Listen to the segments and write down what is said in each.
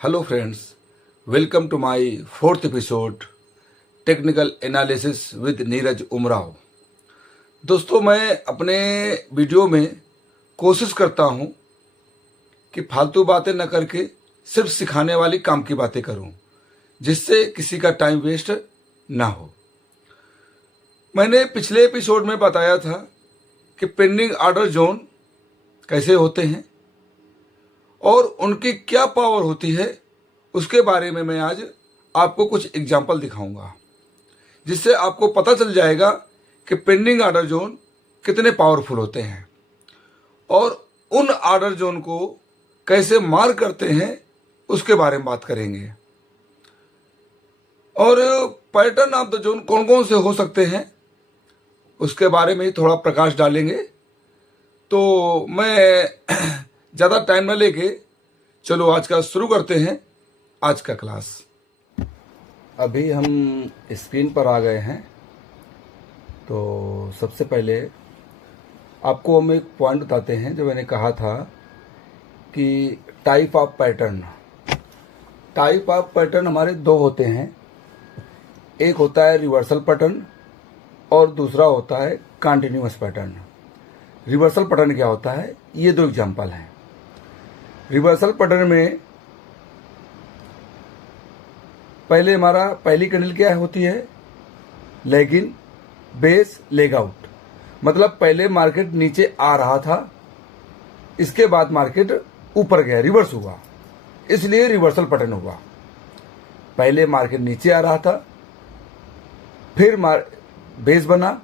Hello friends, welcome to my fourth episode technical analysis with Neeraj Umrao. दोस्तों, मैं अपने video में कोशिश करता हूं कि फालतू बातें न करके सिर्फ सिखाने वाली काम की बातें करूं, जिससे किसी का टाइम वेस्ट ना हो। मैंने पिछले एपिसोड में बताया था कि पेंडिंग ऑर्डर जोन कैसे होते हैं और उनकी क्या पावर होती है, उसके बारे में मैं आज आपको कुछ एग्जाम्पल दिखाऊंगा, जिससे आपको पता चल जाएगा कि पेंडिंग ऑर्डर जोन कितने पावरफुल होते हैं और उन ऑर्डर जोन को कैसे मार करते हैं उसके बारे में बात करेंगे। और पैटर्न ऑफ द जोन कौन कौन से हो सकते हैं उसके बारे में थोड़ा प्रकाश डालेंगे। तो मैं ज़्यादा टाइम न लेके चलो आज का शुरू करते हैं आज का क्लास। अभी हम स्क्रीन पर आ गए हैं। तो सबसे पहले आपको हम एक पॉइंट बताते हैं जो मैंने कहा था कि टाइप ऑफ पैटर्न हमारे दो होते हैं। एक होता है रिवर्सल पैटर्न और दूसरा होता है कंटिन्यूअस पैटर्न। रिवर्सल पैटर्न क्या होता है, ये दो एग्जांपल हैं। रिवर्सल पैटर्न में पहले हमारा पहली कैंडल क्या होती है, leg in base leg out. मतलब पहले मार्केट नीचे आ रहा था, इसके बाद मार्केट ऊपर गया, रिवर्स हुआ, इसलिए रिवर्सल पैटर्न हुआ। पहले मार्केट नीचे आ रहा था, फिर बेस बना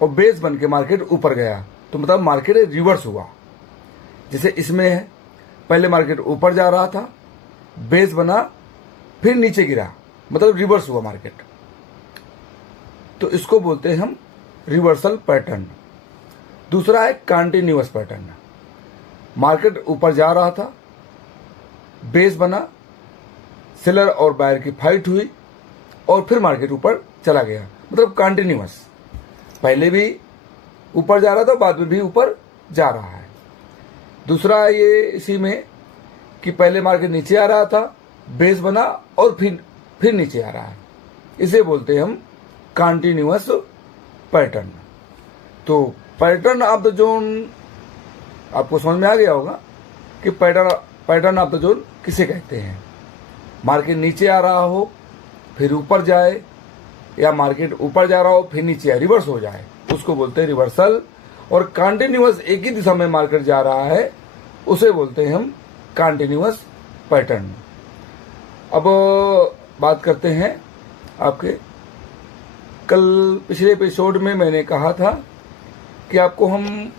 और बेस बन के मार्केट ऊपर गया, तो मतलब मार्केट रिवर्स हुआ। जैसे इसमें है, पहले मार्केट ऊपर जा रहा था, बेस बना, फिर नीचे गिरा, मतलब रिवर्स हुआ मार्केट। तो इसको बोलते हैं हम रिवर्सल पैटर्न। दूसरा है कंटिन्यूअस पैटर्न। मार्केट ऊपर जा रहा था, बेस बना, सेलर और बायर की फाइट हुई और फिर मार्केट ऊपर चला गया, मतलब कंटिन्यूअस। पहले भी ऊपर जा रहा था, बाद में भी ऊपर जा रहा है। दूसरा ये इसी में कि पहले मार्केट नीचे आ रहा था, बेस बना और फिर नीचे आ रहा है, इसे बोलते हैं हम कंटिन्यूअस पैटर्न। तो पैटर्न ऑफ द जोन आपको समझ में आ गया होगा कि पैटर्न ऑफ द जोन किसे कहते हैं। मार्केट नीचे आ रहा हो फिर ऊपर जाए, या मार्केट ऊपर जा रहा हो फिर नीचे आए, रिवर्स हो जाए, उसको बोलते हैं रिवर्सल। और कंटिन्यूअस एक ही दिशा में मार्केट जा रहा है, उसे बोलते हैं हम कंटिन्यूअस पैटर्न। अब बात करते हैं आपके कल पिछले एपिसोड में मैंने कहा था कि आपको हम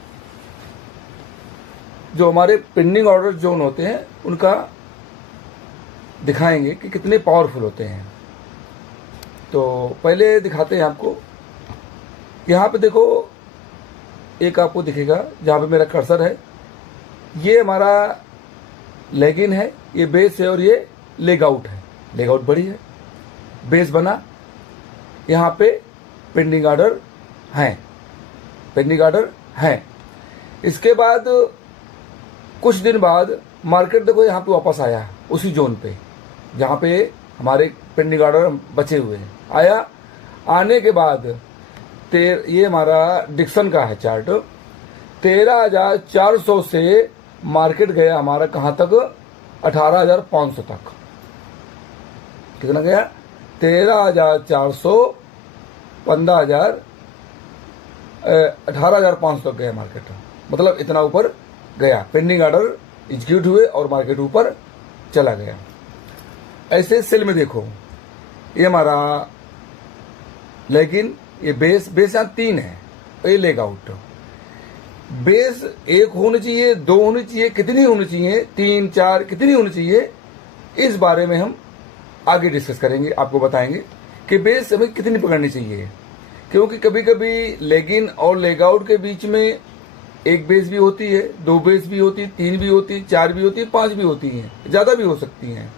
जो हमारे पेंडिंग ऑर्डर जोन होते हैं उनका दिखाएंगे कि कितने पावरफुल होते हैं। तो पहले दिखाते हैं आपको। यहाँ पे देखो, एक आपको दिखेगा जहाँ पे मेरा कर्सर है, ये हमारा लेग इन है, ये बेस है और ये लेग आउट है। लेग आउट बड़ी है, बेस बना, यहाँ पे पेंडिंग ऑर्डर हैं। इसके बाद कुछ दिन बाद मार्केट देखो यहाँ पे वापस आया, उसी जोन पे जहाँ पे हमारे पेंडिंग ऑर्डर बचे हुए हैं। आया, आने के बाद ये हमारा डिक्सन का है चार्ट, 13,400 से मार्केट गया हमारा कहाँ तक, 18,500 तक। कितना गया, 13,400, 15,000, 18,500 तक गया मार्केट। मतलब इतना ऊपर गया, पेंडिंग ऑर्डर एग्जीक्यूट हुए और मार्केट ऊपर चला गया। ऐसे सेल में देखो, ये हमारा लेकिन ये बेस यहाँ 3 है, ये लेग आउट। बेस 1 होनी चाहिए, 2 होनी चाहिए, कितनी होनी चाहिए, 3, 4 कितनी होनी चाहिए, इस बारे में हम आगे डिस्कस करेंगे। आपको बताएंगे कि बेस हमें कितनी पकड़नी चाहिए, क्योंकि कभी कभी लेग इन और लेग आउट के बीच में एक बेस भी होती है, 2 बेस भी होती, 3 भी होती, 4 भी होती, 5 भी होती हैं, ज़्यादा भी हो सकती हैं।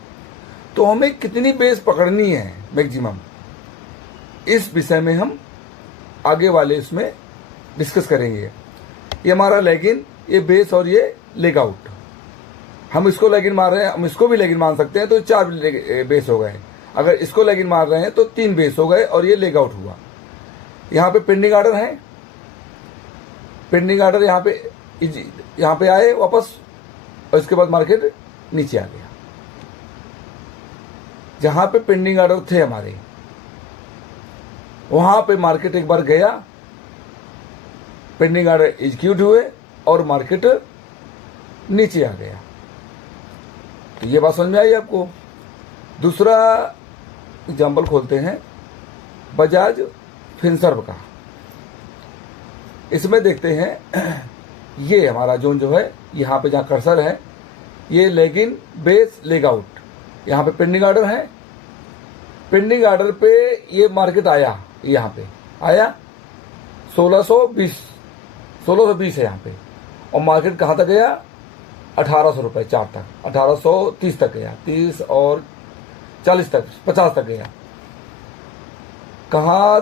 तो हमें कितनी बेस पकड़नी है मैक्सिमम, इस विषय में हम आगे वाले इसमें डिस्कस करेंगे। ये हमारा लेग इन, ये बेस और ये लेग आउट हम इसको लेगिन मार रहे हैं, हम इसको भी लेगिन मान सकते हैं, तो 4 बेस हो गए। अगर इसको लेगिन मार रहे हैं तो 3 बेस हो गए और ये लेग आउट हुआ। यहाँ पे पेंडिंग ऑर्डर है, पेंडिंग ऑर्डर यहाँ पे आए वापस, और इसके बाद मार्केट नीचे आ गया। जहां पे पेंडिंग ऑर्डर थे हमारे, वहां पे मार्केट एक बार गया, पेंडिंग ऑर्डर एग्जीक्यूट हुए और मार्केट नीचे आ गया। तो ये बात समझ में आई आपको। दूसरा एग्जाम्पल खोलते हैं बजाज फिनसर्व का। इसमें देखते हैं ये हमारा जोन जो है, यहाँ पे जहाँ कर्सर है, ये leg in base leg out, यहाँ पे पेंडिंग ऑर्डर है। पेंडिंग ऑर्डर पे ये मार्केट आया, यहाँ पे आया 1620 है यहाँ पे, और मार्केट कहाँ तक गया 1800 रुपये 4 तक, 1830 तक गया, 30 और 40 तक, 50 तक गया। कहाँ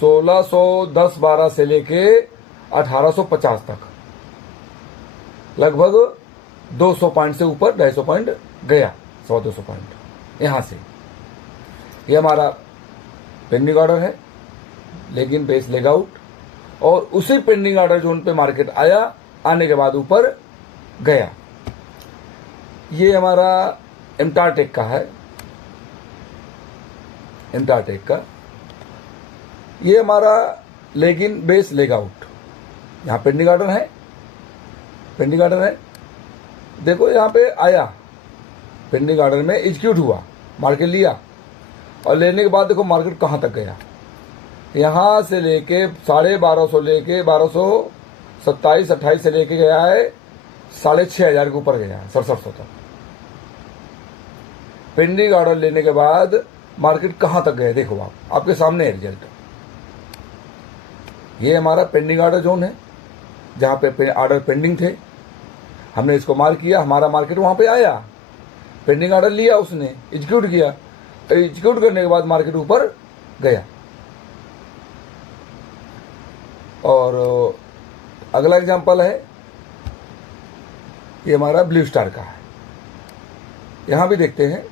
1610-12 से लेके 1850 तक, लगभग 200 पॉइंट से ऊपर 250 पॉइंट गया, 100-200 पॉइंट यहाँ से। ये हमारा पेंडिंग ऑर्डर है, लेकिन बेस लेग आउट, और उसी पेंडिंग ऑर्डर जोन पे मार्केट आया, आने के बाद ऊपर गया। ये हमारा एमटारटेक का है, एमटारटेक का। ये हमारा leg in base leg out, यहाँ पेंडिंग ऑर्डर है, पेंडिंग ऑर्डर है। देखो यहाँ पे आया, पेंडिंग ऑर्डर में एग्जीक्यूट हुआ, मार्केट लिया, और लेने के बाद देखो मार्केट कहाँ तक गया। यहाँ से लेके 1250 लेके 1227-28 से लेके गया है 6500 के ऊपर गया है, 6700 तक। पेंडिंग ऑर्डर लेने के बाद मार्केट कहाँ तक गया देखो आप, आपके सामने है रिजल्ट। ये हमारा पेंडिंग ऑर्डर जोन है, जहाँ पे ऑर्डर पेंडिंग थे, हमने इसको मार्क किया, हमारा मार्केट वहाँ पे आया, पेंडिंग ऑर्डर लिया, उसने एग्जीक्यूट किया, एग्जीक्यूट करने के बाद मार्केट ऊपर गया। और अगला एग्जांपल है, ये हमारा ब्लू स्टार का है। यहां भी देखते हैं,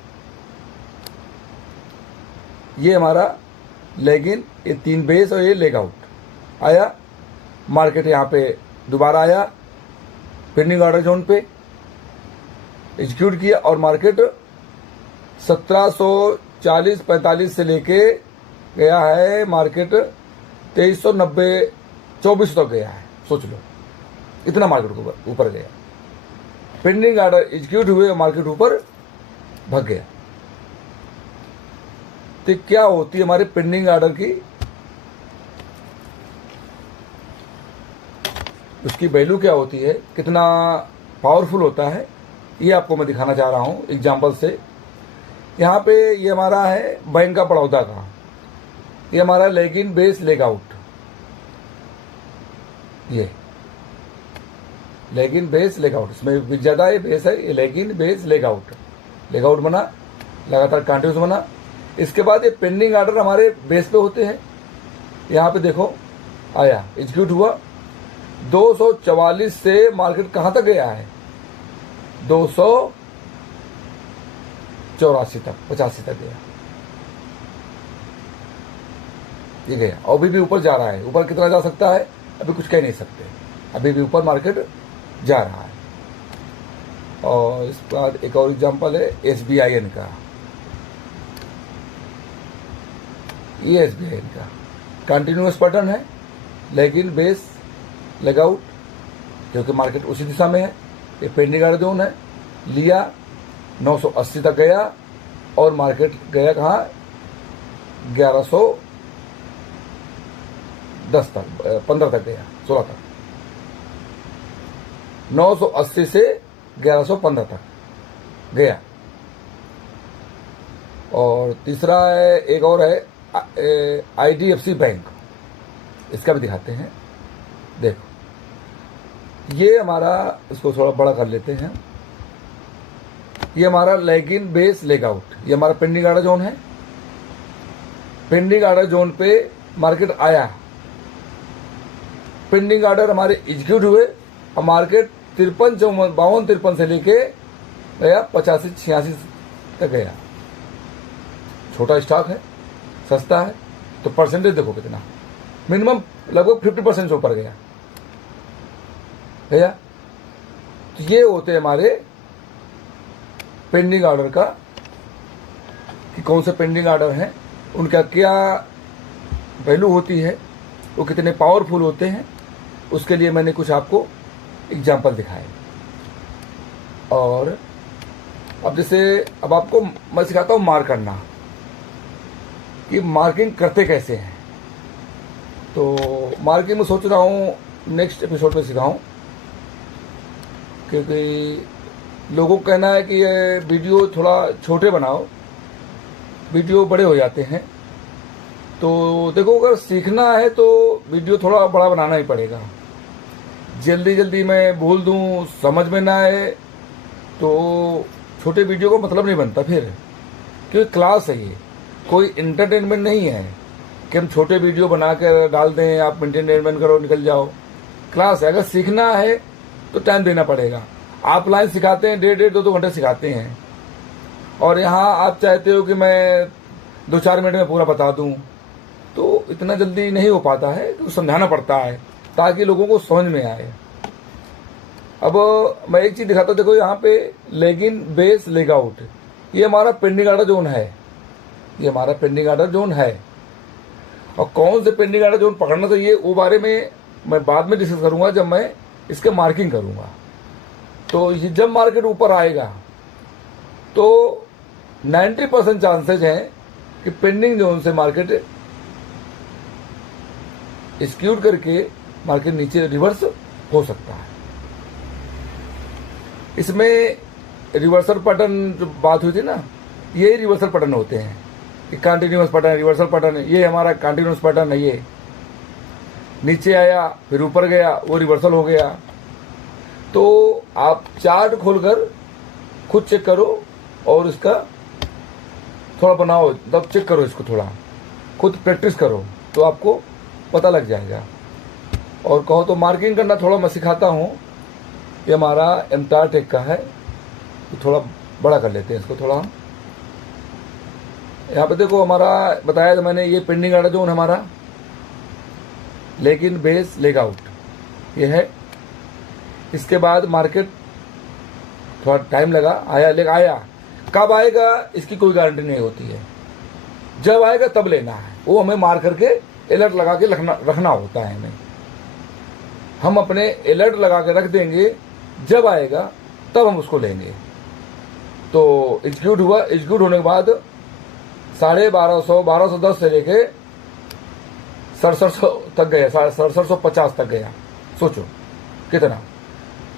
ये हमारा लेग इन, ये 3 बेस और ये लेग आउट आया, मार्केट यहां पे दोबारा आया, पेंडिंग ऑर्डर जोन पे एग्जीक्यूट किया, और मार्केट 1740-45 से लेके गया है, मार्केट 2390-2400 तक गया है। सोच लो इतना मार्केट ऊपर गया, पेंडिंग ऑर्डर एग्जीक्यूट हुए, मार्केट ऊपर भाग गया। तो क्या होती है हमारे पेंडिंग ऑर्डर की, उसकी वैल्यू क्या होती है, कितना पावरफुल होता है, ये आपको मैं दिखाना चाह रहा हूं एग्जांपल से। यहाँ पे ये हमारा है बैंक ऑफ बड़ौदा का, ये हमारा leg in base leg out, ये leg in base leg out, इसमें ज्यादा ये बेस है, ये leg in base leg out बना, लगातार कंटिन्यूस बना। इसके बाद ये पेंडिंग ऑर्डर हमारे बेस पे होते हैं, यहाँ पे देखो आया, एग्जीक्यूट हुआ, 244 से मार्केट कहां तक गया है, 284 तक, 85 तक गया, ये गया, और अभी भी ऊपर जा रहा है। ऊपर कितना जा सकता है अभी कुछ कह नहीं सकते, अभी भी ऊपर मार्केट जा रहा है। और इस बाद एक और एग्जांपल है SBIN का, ये SBIN का कंटिन्यूअस पैटर्न है, लेकिन बेस लेग आउट, क्योंकि मार्केट उसी दिशा में है। ये पेंडिंग ऑर्डर जोन है, लिया 980 तक गया, और मार्केट गया कहाँ 1110 तक, 15 तक गया, 16 तक, 980 से 1115 तक गया। और तीसरा है, एक और है IDFC बैंक, इसका भी दिखाते हैं। देखो ये हमारा, इसको थोड़ा बड़ा कर लेते हैं, ये हमारा leg in base leg out, ये हमारा पेंडिंग ऑर्डर जोन है। पेंडिंग ऑर्डर जोन पे मार्केट आया, पेंडिंग ऑर्डर हमारे एग्जीक्यूट हुए, और मार्केट 52-53 से लेके गया 85-86 तक गया। छोटा स्टॉक है, सस्ता है, तो परसेंटेज देखो कितना, मिनिमम लगभग 50% से ऊपर गया भैया। तो ये होते हैं हमारे पेंडिंग ऑर्डर का, कि कौन से पेंडिंग ऑर्डर हैं, उनका क्या वैल्यू होती है, वो कितने पावरफुल होते हैं, उसके लिए मैंने कुछ आपको एग्जाम्पल दिखाए। और अब जैसे अब आपको मैं सिखाता हूँ मार्क करना, कि मार्किंग करते कैसे हैं। तो मार्किंग में सोच रहा हूँ नेक्स्ट एपिसोड में सिखाऊं, क्योंकि लोगों का कहना है कि ये वीडियो थोड़ा छोटे बनाओ, वीडियो बड़े हो जाते हैं। तो देखो, अगर सीखना है तो वीडियो थोड़ा बड़ा बनाना ही पड़ेगा। जल्दी जल्दी मैं बोल दूं, समझ में ना आए तो छोटे वीडियो का मतलब नहीं बनता फिर, क्योंकि क्लास है ये, कोई इंटरटेनमेंट नहीं है कि हम छोटे वीडियो बना कर डाल दें, आप एंटरटेनमेंट करो निकल जाओ। क्लास है, अगर सीखना है तो टाइम देना पड़ेगा। आप लाइन सिखाते हैं 1.5-2 घंटे सिखाते हैं, और यहाँ आप चाहते हो कि मैं 2-4 मिनट में पूरा बता दूं, तो इतना जल्दी नहीं हो पाता है, तो समझाना पड़ता है ताकि लोगों को समझ में आए। अब मैं एक चीज दिखाता हूँ, देखो यहाँ पे leg in, base, leg out, ये हमारा पेंडिंग ऑर्डर जोन है, ये हमारा पेंडिंग ऑर्डर जोन है। और कौन से पेंडिंग ऑर्डर जोन पकड़ना चाहिए वो बारे में मैं बाद में डिस्कस करूंगा, जब मैं इसके मार्किंग करूंगा। तो जब मार्केट ऊपर आएगा तो 90% चांसेस हैं कि पेंडिंग जोन से मार्केट स्क्यूड करके मार्केट नीचे रिवर्स हो सकता है। इसमें रिवर्सल पैटर्न जो बात हुई थी ना, ये रिवर्सल पैटर्न होते हैं, कि कंटिन्यूअस पैटर्न, रिवर्सल पैटर्न, ये हमारा कंटिन्यूअस पैटर्न है। ये नीचे आया फिर ऊपर गया, वो रिवर्सल हो गया। तो आप चार्ट खोलकर खुद चेक करो और इसका थोड़ा बनाओ, तब चेक करो, इसको थोड़ा खुद प्रैक्टिस करो तो आपको पता लग जाएगा। और कहो तो मार्किंग करना थोड़ा मैं सिखाता हूँ। ये हमारा एमटार टेक का है, तो थोड़ा बड़ा कर लेते हैं इसको थोड़ा। यहाँ पे देखो हमारा बताया था मैंने, ये पेंडिंग ऑर्डर जोन हमारा, लेकिन बेस, लेग आउट ये है। इसके बाद मार्केट थोड़ा टाइम लगा, आया, लेकिन आया, कब आएगा इसकी कोई गारंटी नहीं होती है। जब आएगा तब लेना है, वो हमें मार करके अलर्ट लगा के रखना होता है हमें। हम अपने अलर्ट लगा के रख देंगे, जब आएगा तब हम उसको लेंगे। तो एग्जीक्यूट हुआ, एग्जीक्यूट होने के बाद 1250 से लेके 6700 तक गया, 6750 तक गया। सोचो कितना,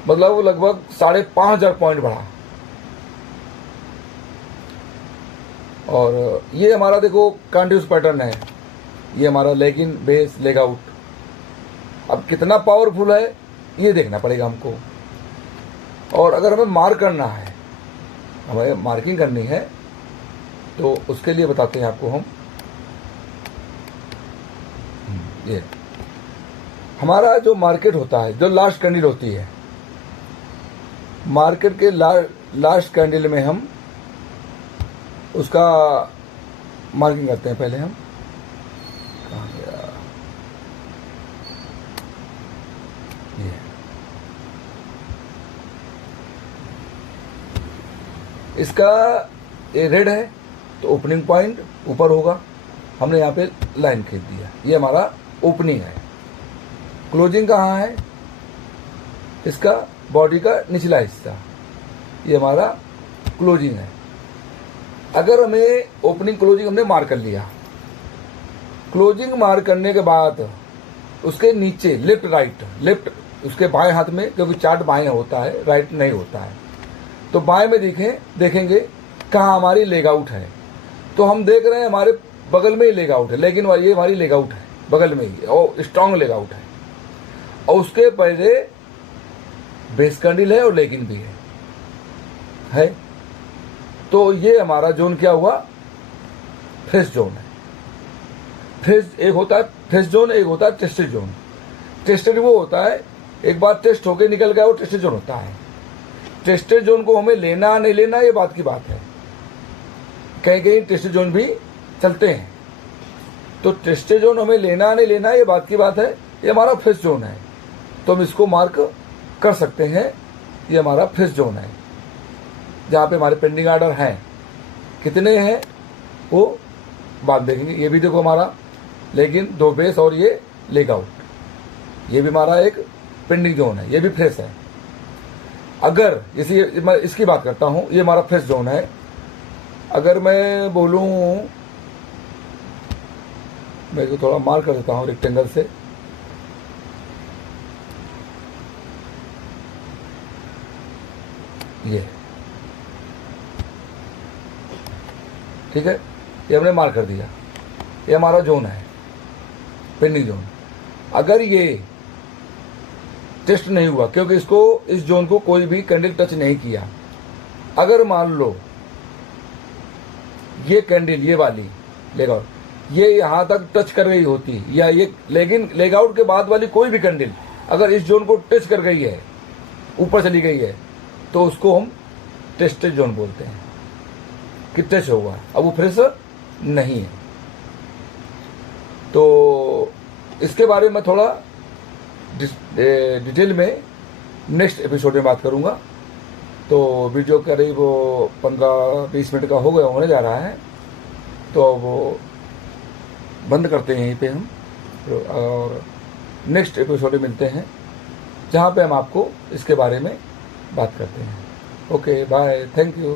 मतलब लगभग 5500 पॉइंट बढ़ा। और ये हमारा देखो कंटिन्यूअस पैटर्न है, ये हमारा leg in, base, leg out. अब कितना पावरफुल है ये देखना पड़ेगा हमको। और अगर हमें मार्क करना है, हमें मार्किंग करनी है, तो उसके लिए बताते हैं आपको हम। ये हमारा जो मार्केट होता है, जो लास्ट कैंडल होती है, मार्केट के लास्ट कैंडल में हम उसका मार्किंग करते हैं। पहले हम कहाँ गया, ये इसका ये रेड है तो ओपनिंग पॉइंट ऊपर होगा, हमने यहाँ पे लाइन खींच दिया, ये हमारा ओपनिंग है। क्लोजिंग कहाँ है, इसका बॉडी का निचला हिस्सा, ये हमारा क्लोजिंग है। अगर हमें ओपनिंग क्लोजिंग हमने मार्क कर लिया, क्लोजिंग मार्क करने के बाद उसके नीचे लेफ्ट राइट, लेफ्ट उसके बाएं हाथ में, क्योंकि चार्ट बाएं होता है, राइट नहीं होता है, तो बाएं में देखेंगे कहाँ हमारी लेग आउट है। तो हम देख रहे हैं हमारे बगल में ही लेग आउट है, लेकिन ये हमारी लेग आउट है बगल में ही, और स्ट्रांग लेग आउट है। और उसके पहले बेस कैंडल है और लेग इन भी है। तो ये हमारा जोन क्या हुआ, फ्रेश जोन है। फ्रेश एक होता है फ्रेश जोन, एक होता है टेस्टेड जोन। टेस्टेड वो होता है एक बार टेस्ट होके निकल गया वो टेस्टेड जोन होता है। टेस्टेड जोन को हमें लेना नहीं लेना ये बात की बात है, कहीं कहीं टेस्टेड जोन भी चलते हैं। तो टेस्टेड जोन हमें लेना नहीं लेना ये बात की बात है। ये हमारा फेस जोन है, तो हम इसको मार्क कर सकते हैं। ये हमारा फेस जोन है जहाँ पे हमारे पेंडिंग ऑर्डर हैं, कितने हैं वो बात देखेंगे। ये भी देखो हमारा लेकिन 2 बेस और ये लेग आउट, ये भी हमारा एक पेंडिंग जोन है, ये भी फ्रेश है। अगर मैं इसकी बात करता हूँ, ये हमारा फ्रेश जोन है। अगर मैं बोलूँ, मैं इसको थोड़ा मार्क कर देता हूँ रेक्टेंगल से, ये ठीक है, ये हमने मार्क कर दिया। ये हमारा जोन है पेंडिंग जोन। अगर ये टेस्ट नहीं हुआ क्योंकि इस जोन को कोई भी कैंडल टच नहीं किया, अगर मान लो ये कैंडल ये वाली लेग आउट ये यहां तक टच कर गई होती, या ये लेकिन लेग आउट के बाद वाली कोई भी कैंडल अगर इस जोन को टच कर गई है, ऊपर चली गई है, तो उसको हम टेस्टेड जोन बोलते हैं कि टच हुआ है। अब वो फ्रेश नहीं है। तो इसके बारे में थोड़ा डिटेल में नेक्स्ट एपिसोड में बात करूंगा। तो वीडियो करीब 15-20 मिनट का होने जा रहा है, तो वो बंद करते हैं यहीं पे हम, और नेक्स्ट एपिसोड में मिलते हैं जहाँ पे हम आपको इसके बारे में बात करते हैं। Okay bye, thank you.